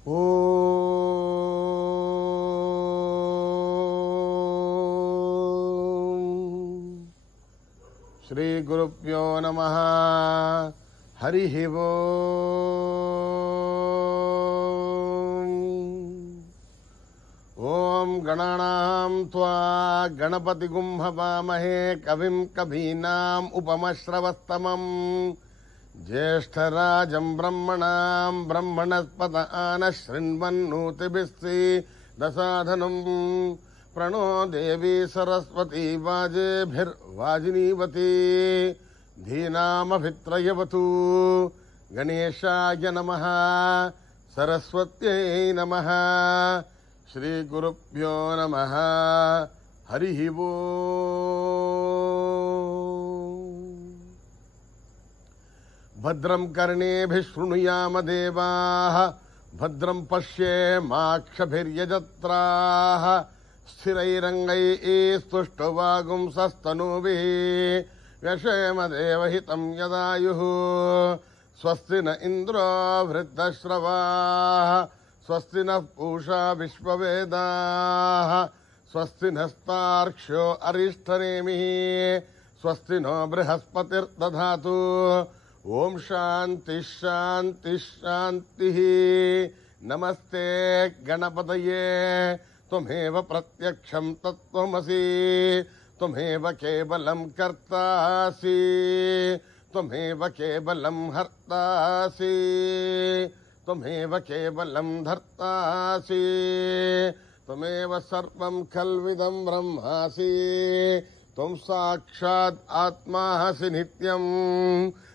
శ్రీ గురుభ్యో నమః. హరి ఓం గణానాం త్వా గణపతిగుం హవామహే కవిం కవీనాం ఉపమశ్రవస్తమం జ్యేష్ఠరాజం బ్రహ్మణాం బ్రహ్మణస్పత ఆనశృణ్వన్నోతిభిస్సి దసాధనం ప్రణో దేవీ సరస్వతీ వాజేభిర్వాజినీవతి ధీనామభిత్రయవతు. గణేశాయ నమః. సరస్వత్యై నమః. శ్రీ గురుభ్యో నమః. హరి భద్రం కర్ణేభిః శృణుయామ దేవాః భద్రం పశ్యేమాక్షభిర్యజత్రాః స్థిరైరంగైస్తుష్టవాగుంసస్తనూభిः వ్యశేమ దేవహితం యదాయుః. స్వస్తి న ఇంద్రో వృద్ధశ్రవాः స్వస్తి నః పూషా విశ్వవేదాः స్వస్తి నస్తార్క్ష్యో అరిష్టనేమిः స్వస్తి నో బృహస్పతిర్దధాతు. ఓం శాంతి శాంతి శాంతి. నమస్తే గణపతయే. త్వమేవ ప్రత్యక్షం తత్వమసి. త్వమేవ కేవలం కర్తాసి. త్వమేవ కేవలం హర్తాసి. త్వమేవ కేవలం ధర్తాసి. త్వమేవ సర్వం ఖల్విదం బ్రహ్మాసి. త్వం సాక్షాత్ ఆత్మాసి నిత్యం.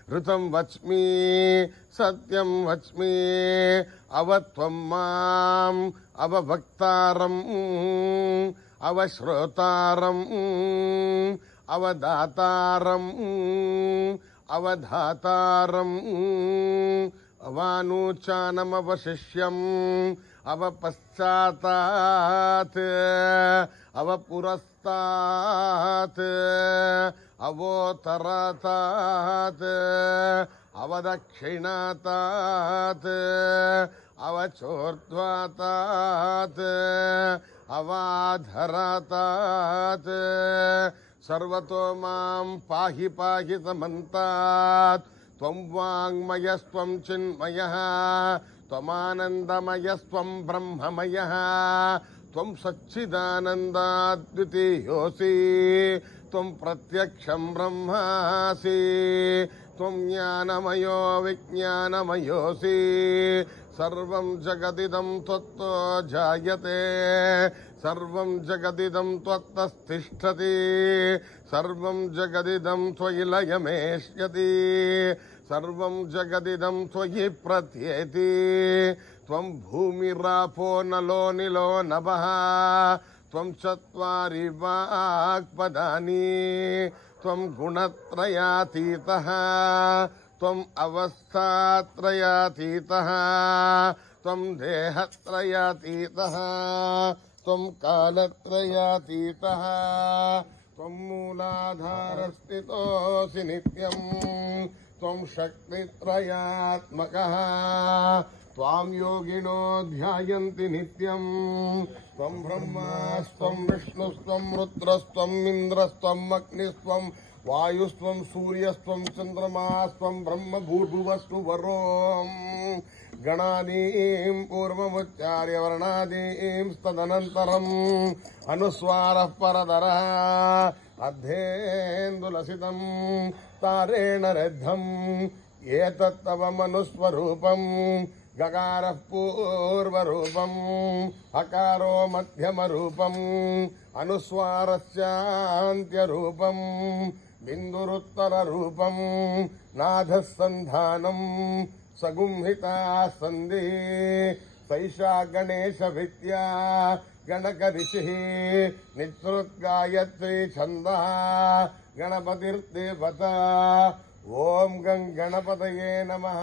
ఋతం వచ్మి సత్యం వచ్మి. అవత్వం మాం అవభక్తారం అవశ్రోతారం అవదాతారం అవధాతారం అవానూచానమవశిష్యం అవపశ్చాతాత్ అవపురస్తాత్ అవోత్తరతాత్ అవదక్షిణాతాత్ అవచోర్ధ్వాతాత్ అవాధరతాత్. సర్వతో మాం పాహి పాహి సమంతాత్. త్వం వాంగ్మయస్త్వం చిన్మయః త్వమానందమయస్త్వం బ్రహ్మమయః త్వం సచ్చిదానందాద్వితీయోసి. త్వం ప్రత్యక్షం బ్రహ్మాసి. త్వం జ్ఞానమయో విజ్ఞానమయోసి. సర్వం జగదిదం త్వత్తో జాయతే. సర్వం జగదిదం త్వత్తస్థిష్ఠతి. సర్వం జగదిదం త్వయి లయమేష్యతి. సర్వం జగదిదం త్వయి ప్రత్యేతి. త్వం భూమిరాపో నలో నిలో నభః. త్వం చత్వారి వాక్పదాని. త్వం గుణత్రయాతీతః. త్వం అవస్థాత్రయాతీతః. త్వం దేహత్రయాతీతః. త్వం కాలత్రయాతీతః. త్వం మూలాధారస్థితోసి నిత్యం. త్వం శక్తిత్రయాత్మకః. త్వాం యోగినో ధ్యాయంతి నిత్యం. త్వం బ్రహ్మాస్త్వం విష్ణుస్త్వం రుద్రస్త్వం ఇంద్రస్త్వం అగ్నిస్త్వం వాయుస్త్వం సూర్యస్త్వం చంద్రమాస్త్వం బ్రహ్మ భూర్భువస్సు వరోం. గణాదీం పూర్వముచ్చార్య వర్ణాదీం తదనంతరం అనుస్వారః పరదరః అద్ధేందులసితం తారేణ రద్ధం. ఏతత్తవ మనుస్వరూపం. గకారః పూర్వరూపం. అకారో మధ్యమరూపం. అనుస్వారస్యాంత్యరూపం. బిందురుత్తరరూపం. నాథః సంధానం సగుంహితా సంధి. సైషా గణేశ విద్యా గణక ఋషిః నిసృత్గాయత్రీ ఛందః గణపతిర్దేవత. ఓం గం గణపతయే నమః.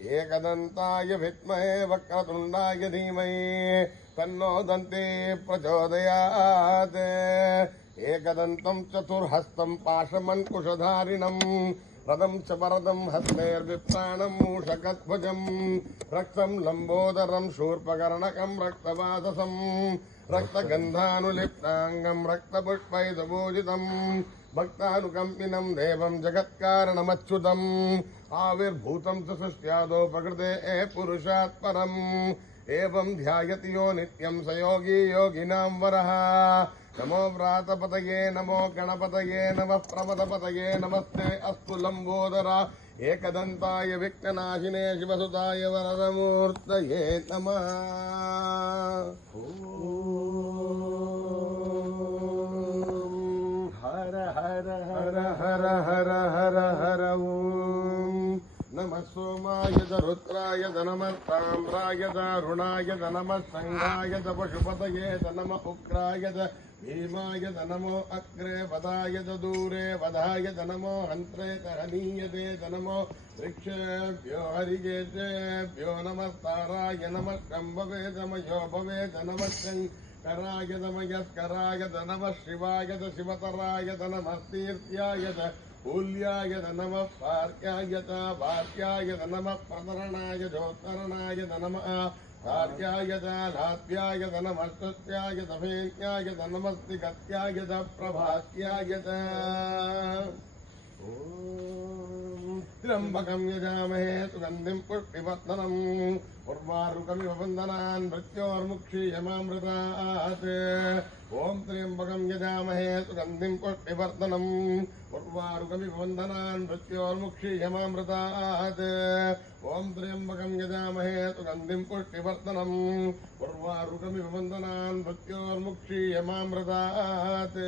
ఏకదంతాయ విద్మహే వక్రతుండాయ ధీమహి తన్నో దంతే ప్రచోదయాత్. ఏకదంతం చతుర్హస్తం పాశమంకుశధారిణం रथं च वरदं हस्तैर्विप्राणं मूषकध्वजं रक्तं लम्बोदरं शूर्पकर्णकं रक्तवाससं रक्तगन्धानुलिप्ताङ्गं रक्तपुष्पैर्विभूषितं भक्तानुकम्पिनं देवं जगत्कारणमच्युतम् आविर्भूतं च सृष्ट्यादौ प्रकृते पुरुषात् परम् एवं ध्यायति यो नित्यं स योगी योगिनां वरः नमो व्रातपतये नमो गणपतये नमः प्रमदपतये नमस्ते अस्तु लम्बोदरा एकदन्ताय विघ्ननाशिने शिवसुताय वरदमूर्तये नमः। हर हर हर हर हर हर हर ओम नमः सोमाय च रुद्राय च नमः ताम्राय च अरुणाय च नमः संगाय च पशुपतये च नमः उग्राय च भीमाय च नमो अग्रे वदाय च दूरे वधाय च नमो हन्त्रे च हनीयते च नमो वृक्षेभ्यो हरिकेशेभ्यो नमः ताराय नमः शम्भवे च मयो भवे च नमः शङ्कराय च मयस्कराय च नमः शिवाय च शिवतराय च नमः तीर्थ्याय च मूल्याय नमः पार्याय च भार्याय नमः प्रतरणाय जोत्तरणाय नमः कार्याय च लाभ्याय नमः सत्याय च भेन्याय नमस्तिगत्याय च प्रभात्याय च त्र्यम्बकं यजामहे सुगन्धिं पुष्टिवर्धनम् उर्वारुकमिव वन्दनान् मृत्योर्मुक्षीयमामृतात् ॐ त्र्यम्बकं यजामहे सुगन्धिं पुष्टिवर्धनम् उर्वारुकमिव वन्दनान् मृत्योर्मुक्षीयमामृतात् ॐ त्र्यम्बकं यजामहे सुगन्धिं पुष्टिवर्धनम् उर्वारुकमिव वन्दनान् मृत्योर्मुक्षीयमामृतात्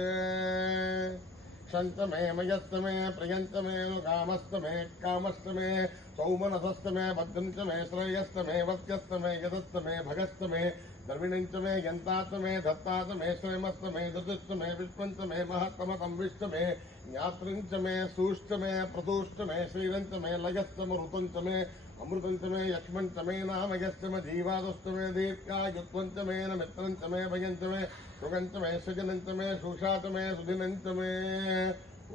शन्तमे मयस्तमे प्रियन्तमे कामस्तमे कामस्तमे सौमनसस्तमे भद्रञ्चमे श्रेयस्तमे वत्यस्तमे यदस्तमे भगस्तमे द्रविणञ्चमे यन्तात्तमे दत्तात्तमे श्रेमस्तमे दृतस्तमे विश्वन्तमे महत्तमतं विष्टमे ज्ञातृञ्चमे सूष्टमे प्रतूष्टमे श्रीरञ्चमे लयस्तमरुतञ्चमे अमृतञ्चमे यक्ष्मञ्चमे नामयश्चमे जीवादस्तमे दीर्घायुत्वञ्चमे न मित्रञ्चमे भयञ्चमे सुगंचमे सजनंचमे सुषातमे सुदिनंचमे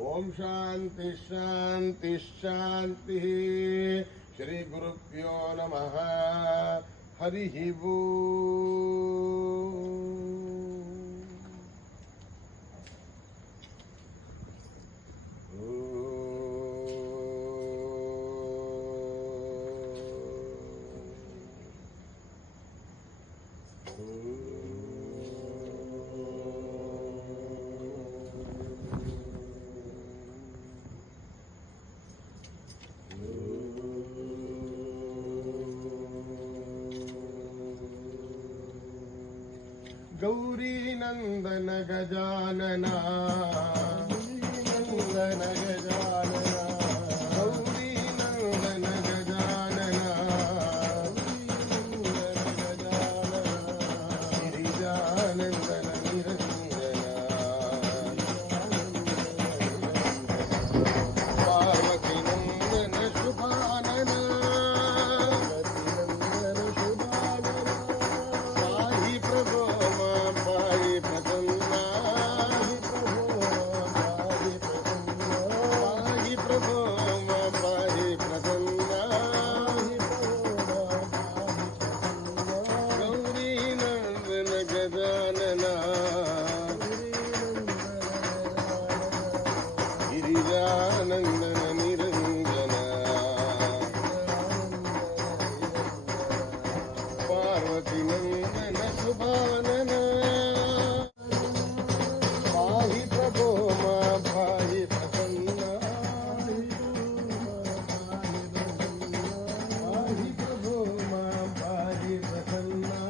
ओम शांति शांति शांति श्री गुरुभ्यो नमः हरि गौरी नंदन गजानना नंदन गजानना गौरी नंदन गजानना गिरिजानंदन निरंजना पार्वती नंदन शुभानना गिरिजानंदन निरंजना पार्वती नंदन शुभानना पाहि प्रभो मां पाहि प्रसन्ना पाहि प्रभो मां पाहि प्रसन्ना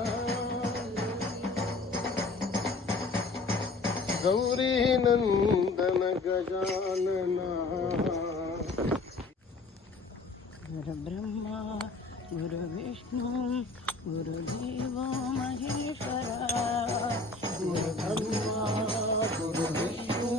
गौरी नंदन गजानना गुरु ब्रह्मा गुरु विष्णु गुरुदेवो महेश्वरा गुरु ब्रह्मा गुरु विष्णु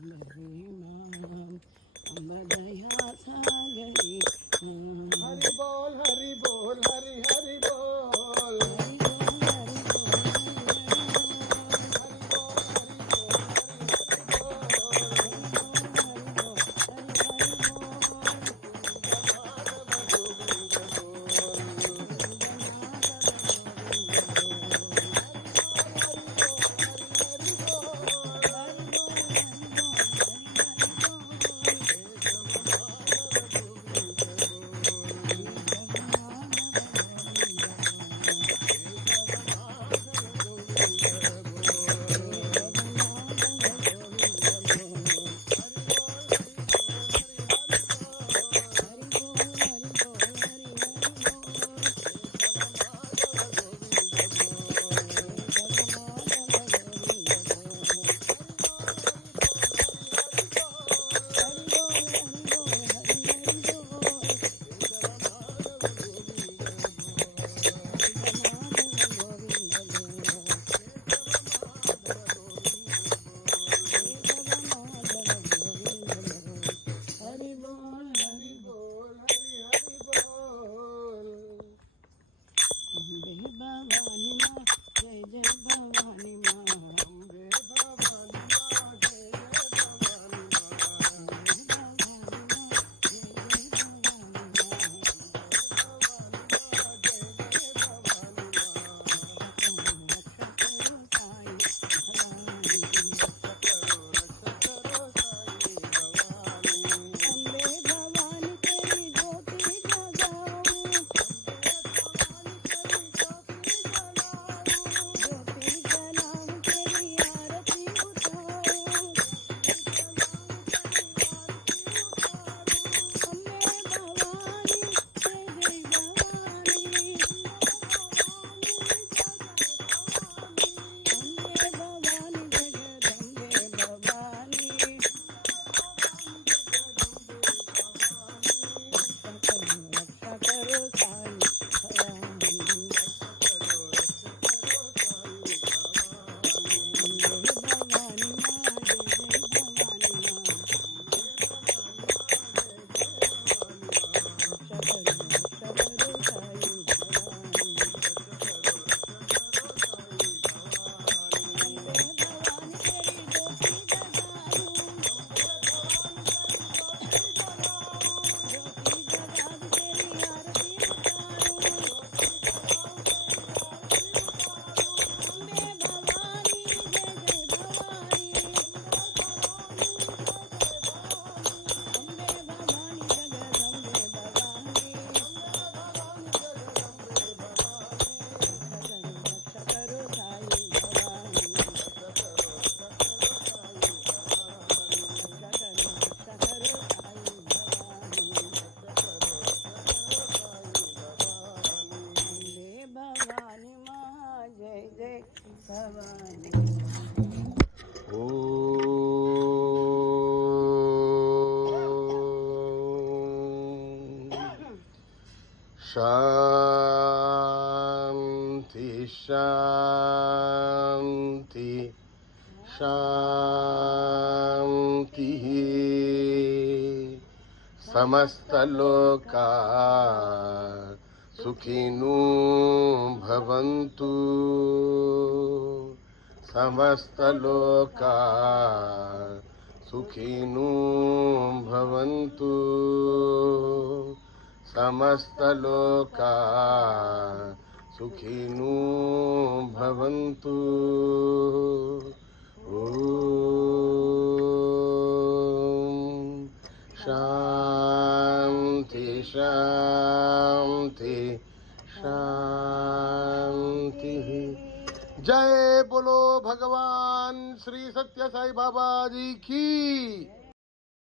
अंबदया सागरी हरि बोल हरि बोल हरि हरि बोल शांति शांति शांति समस्तलोका सुखिनो भवन्तु समस्तलोका सुखिनो भवन्तु समस्तलोका सुखिनो भवन्तु ॐ शान्ति शान्ति शान्तिः। जय बोलो भगवान श्री सत्य साई बाबा जी की।